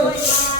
Church.